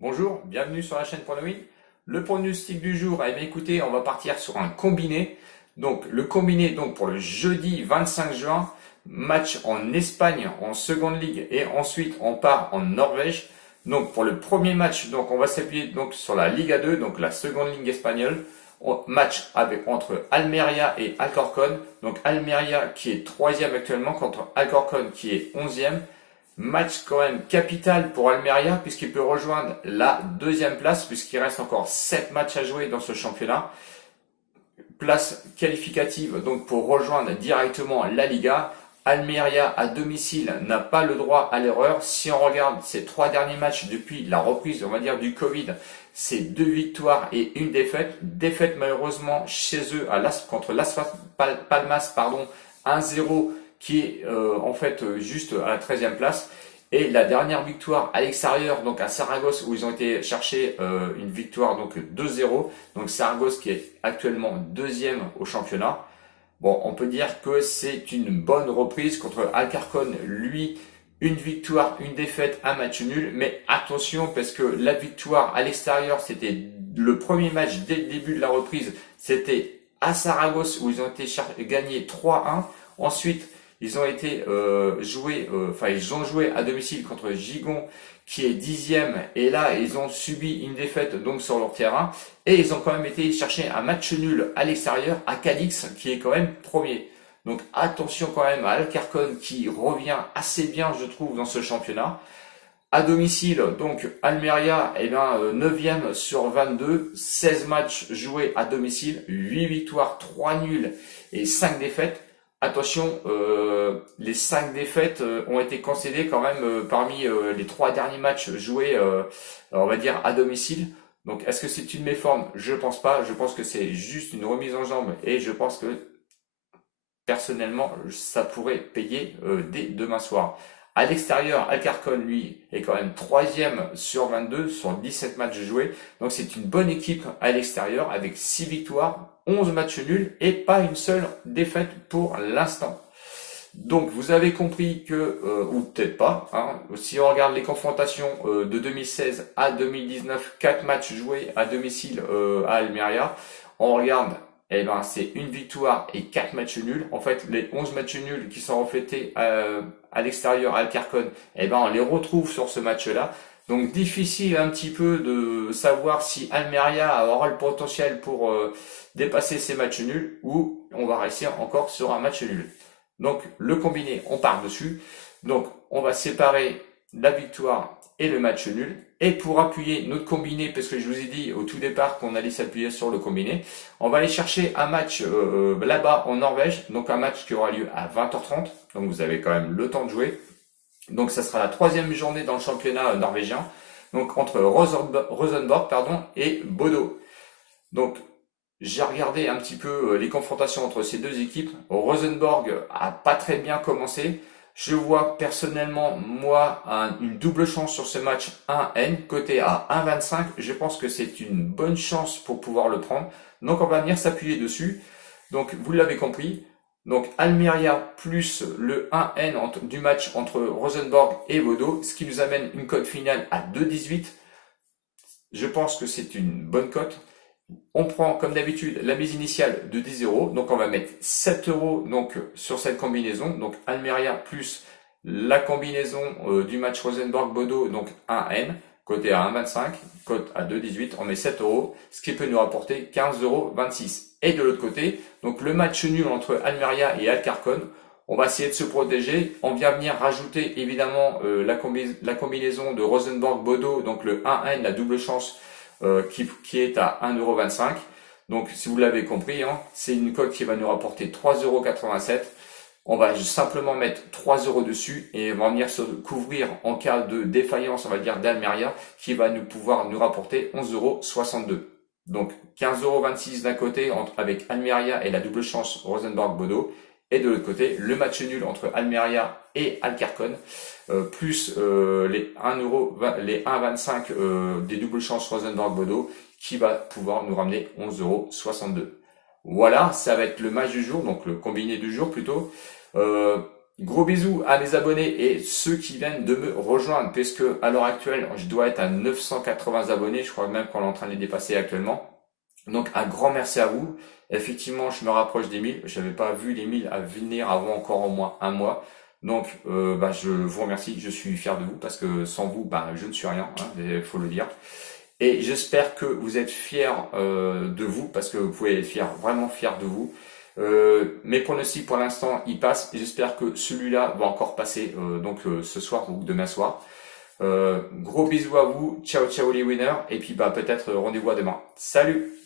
Bonjour, bienvenue sur la chaîne pour le win. Le pronostic du jour, eh bien, écoutez, on va partir sur un combiné. Donc le combiné donc pour le jeudi 25 juin, match en Espagne en seconde ligue et ensuite on part en Norvège. Donc pour le premier match, donc on va s'appuyer donc sur la Liga 2, donc la seconde ligue espagnole. Match entre Almeria et Alcorcón. Donc Almeria qui est troisième actuellement contre Alcorcón qui est 11e. Match quand même capital pour Almeria puisqu'il peut rejoindre la deuxième place puisqu'il reste encore 7 matchs à jouer dans ce championnat. Place qualificative donc pour rejoindre directement la Liga. Almeria à domicile n'a pas le droit à l'erreur. Si on regarde ces 3 derniers matchs depuis la reprise, on va dire, du Covid, c'est 2 victoires et une défaite. Défaite malheureusement chez eux contre Las Palmas, 1-0 qui est en fait juste à la 13e place. Et la dernière victoire à l'extérieur, donc à Saragosse, où ils ont été chercher une victoire donc 2-0. Donc Saragosse qui est actuellement deuxième au championnat. Bon, on peut dire que c'est une bonne reprise contre Alcorcón. Lui, une victoire, une défaite, un match nul. Mais attention, parce que la victoire à l'extérieur, c'était le premier match dès le début de la reprise. C'était à Saragosse où ils ont été gagnés 3-1. Ensuite, ils ont joué à domicile contre Gigon qui est 10e et là ils ont subi une défaite donc sur leur terrain et ils ont quand même été chercher un match nul à l'extérieur à Cadix qui est quand même premier. Donc attention quand même à Alcorcón qui revient assez bien je trouve dans ce championnat. À domicile, donc Almeria, 9e sur 22, 16 matchs joués à domicile, 8 victoires, 3 nuls et 5 défaites. Attention, les 5 défaites ont été concédées quand même parmi les 3 derniers matchs joués, on va dire, à domicile. Donc est-ce que c'est une méforme? Je pense pas, je pense que c'est juste une remise en jambe et je pense que personnellement ça pourrait payer dès demain soir. À l'extérieur, Alcorcón, lui, est quand même 3e sur 22 sur 17 matchs joués. Donc c'est une bonne équipe à l'extérieur avec 6 victoires, 11 matchs nuls et pas une seule défaite pour l'instant. Donc vous avez compris que, ou peut-être pas, hein, si on regarde les confrontations de 2016 à 2019, 4 matchs joués à domicile à Almeria, on regarde, c'est une victoire et 4 matchs nuls. En fait, les 11 matchs nuls qui sont reflétés à l'extérieur à Alcorcón, on les retrouve sur ce match-là. Donc difficile un petit peu de savoir si Almeria aura le potentiel pour dépasser ces matchs nuls ou on va rester encore sur un match nul. Donc le combiné, on part dessus. Donc on va séparer la victoire et le match nul. Et pour appuyer notre combiné, parce que je vous ai dit au tout départ qu'on allait s'appuyer sur le combiné, on va aller chercher un match là-bas en Norvège, donc un match qui aura lieu à 20h30. Donc vous avez quand même le temps de jouer. Donc ça sera la 3e journée dans le championnat norvégien, donc entre Rosenborg et Bodo. Donc j'ai regardé un petit peu les confrontations entre ces deux équipes. Rosenborg a pas très bien commencé. Je vois personnellement, moi, une double chance sur ce match 1N, côté à 1,25. Je pense que c'est une bonne chance pour pouvoir le prendre. Donc on va venir s'appuyer dessus. Donc vous l'avez compris. Donc Almeria plus le 1N du match entre Rosenborg et Bodo, ce qui nous amène une cote finale à 2,18. Je pense que c'est une bonne cote. On prend comme d'habitude la mise initiale de 10 euros, donc on va mettre 7 euros donc, sur cette combinaison, donc Almeria plus la combinaison du match Rosenborg-Bodo, donc 1N, côté à 1,25, cote à 2,18, on met 7 euros, ce qui peut nous rapporter 15,26 euros. Et de l'autre côté, donc le match nul entre Almeria et Alcorcón, on va essayer de se protéger, on vient venir rajouter évidemment la combinaison de Rosenborg-Bodo, donc le 1N, la double chance, qui est à 1,25 €. Donc si vous l'avez compris, hein, c'est une cote qui va nous rapporter 3,87 €. On va simplement mettre 3 € dessus et on va venir se couvrir en cas de défaillance, on va dire, d'Almeria, qui va pouvoir nous rapporter 11,62 €. Donc 15,26 € d'un côté avec Almeria et la double chance Rosenborg-Bodo. Et de l'autre côté, le match nul entre Almeria et Alcorcón, plus les 1,25 € des doubles chances Rosenborg-Bodo, qui va pouvoir nous ramener 11,62 €. Voilà, ça va être le match du jour, donc le combiné du jour plutôt. Gros bisous à mes abonnés et ceux qui viennent de me rejoindre, puisque à l'heure actuelle, je dois être à 980 abonnés, je crois même qu'on est en train de les dépasser actuellement. Donc un grand merci à vous. Effectivement, je me rapproche des 1000. Je n'avais pas vu les 1000 à venir avant encore au moins un mois. Donc je vous remercie, je suis fier de vous parce que sans vous, je ne suis rien, hein, il faut le dire. Et j'espère que vous êtes fiers de vous parce que vous pouvez être fiers, vraiment fiers de vous. Mes pronostics pour l'instant, ils passent. J'espère que celui-là va encore passer ce soir ou demain soir. Gros bisous à vous, ciao ciao les winners, et puis peut-être rendez-vous à demain. Salut!